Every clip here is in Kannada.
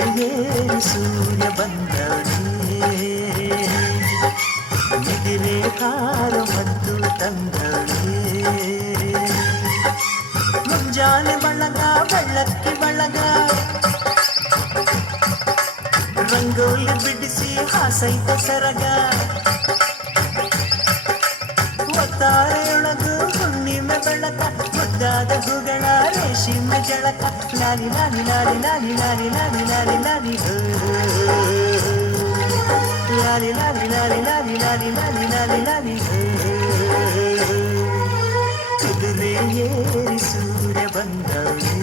ಏರಿ ಸೂರ್ಯ ಬಂದವನೇ ನಿದಿರೆ ಹಾರು ಮದ್ದು ತಂದವನೇ ಮುಂಜಾನೆ ಬಳಗ ಬೆಳ್ಳಕ್ಕಿ ಬಳಗ ರಂಗೋಲಿ ಬಿಡಿಸಿ ಹಾಸೈತ ಸರಗ ಒತ್ತಾರೆಯೊಳಗು ಹುಣ್ಣಿಮೆ ಬೆಳಕ ಮುದ್ದಾದ ಹೂಗಳ ರೇಷಿಮೆ ಜಳಕ ಲಾಲಿ ಲಾಲಿ ಲಾಲಿ ಲಾಲಿ ಲಾಲಿ ಲಾಲಿ ಲಾಲಿ ಲಾಲಿ ಲಾಲಿ ಲಾಲಿ ಲಾಲಿ ಲಾಲಿ ಲಾಲಿ ಲಾಲಿ ಲಾಲಿ ಲಾಲಿ ಕುದುರೆ ಏರಿ ಸೂರ್ಯ ಬಂದವನೇ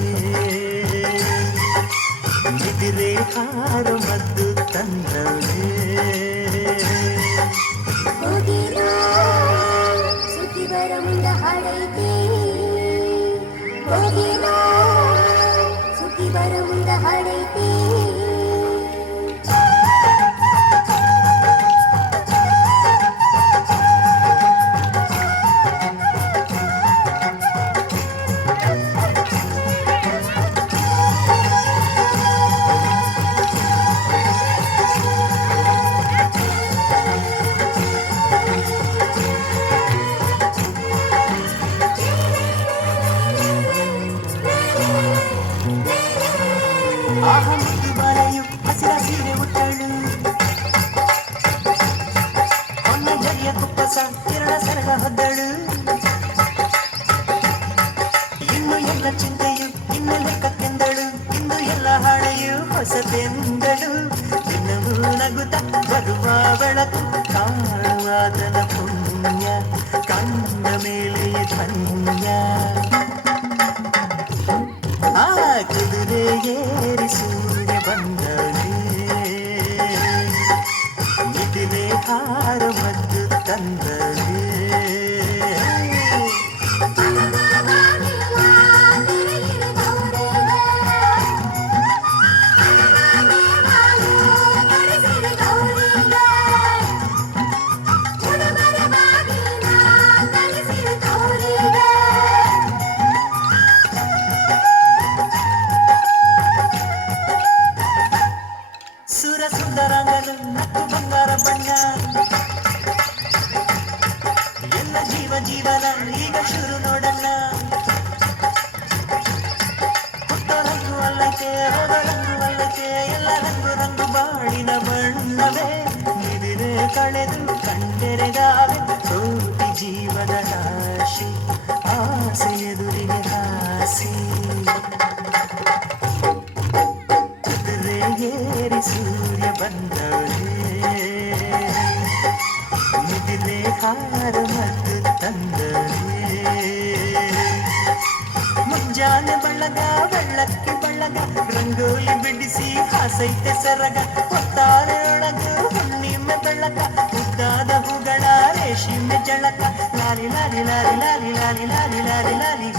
ನಿದಿರೆ ಹಾರು ಮದ್ದು ತಂದವನೇ ಸುದ್ದಿವರ ಮುಂದ ಹಾಡೈತಿ ಹೋಗಿನ ಸುದ್ದಿವರ ಮುಂದ ಹಾಡೈತಿ ಆಹ ಮುದ್ದು ಬಾಲೆಯು ಹಸಿರ ಸೀರೆ ಉಟ್ಟಳು ಹೊನ್ನ ಜರಿಯ ಕುಪ್ಪಸ ಕಿರಣ ಸರಗ ಹೊದ್ದಳು ಇನ್ನು ಎಲ್ಲ ಚಿಂತೆಯು ಇನ್ನು ಲೆಕ್ಕಕ್ಕೆಂದಳು ಇಂದು ಎಲ್ಲ ಹಾಳೆಯು ಹೊಸತೆಂದಳು ಇನ್ನೂ ನಗುತ್ತ ಬರುವ ಬೆಳಕು ಕಾಣುವಾದನ ಪುಣ್ಯ ಕಂಡ ಮೇಲೆ ಧನ್ಯ ಆ ಕುದುರೆ ಏರಿ ಸೂರ್ಯ ಬಂದವನೇ ನಿದಿರೆ ಹಾರು ಮದ್ದು ತಂದವನೇ ಸುರ ಸುಂದರಾಂಗನು ನಕ್ಕು ಬಂಗಾರ ಬಣ್ಣ ಎಲ್ಲ ಜೀವ ಜೀವನ ಈಗ ಶುರು ನೋಡಣ್ಣ ಹುಟ್ಟೋ ರಂಗು ಅಲ್ಲಕ್ಕೆ ಹೋಗೋ ರಂಗು ಅಲ್ಲಕ್ಕೆ ಎಲ್ಲ ರಂಗು ರಂಗು ಬಾಳಿನ ಬಣ್ಣವೇ ನಿದಿರೆ ಕಳೆದು ಕಂಡೆರೆಗಾವೆ ಕೋಟಿ ಜೀವದ ರಾಶಿ ಆಸೆ ಎದುರಿಗೆ ಹಾಸಿ ಏರಿ ಸೂರ್ಯ ಬಂದವನೇ ನಿದಿರೆ ಹಾರು ಮದ್ದು ತಂದವನೇ ಮುಂಜಾನೆ ಬಳಗ ಬೆಳ್ಳಕ್ಕಿ ಬಳಗ ರಂಗೋಲಿ ಬಿಡಿಸಿ ಹಾಸೈತೆ ಸರಗ ಒತ್ತಾರೆಯೊಳಗು ಹುಣ್ಣಿಮೆ ಬೆಳಕ ಉದ್ದಾದ ಹೂಗಳ ರೇಷಿಮೆ ಜಳಕ ಲಾಲಿ ಲಾಲಿ ಲಾಲಿ ಲಾಲಿ ಲಾಲಿ ಲಾಲಿ ಲಾಲಿ ಲಾಲಿ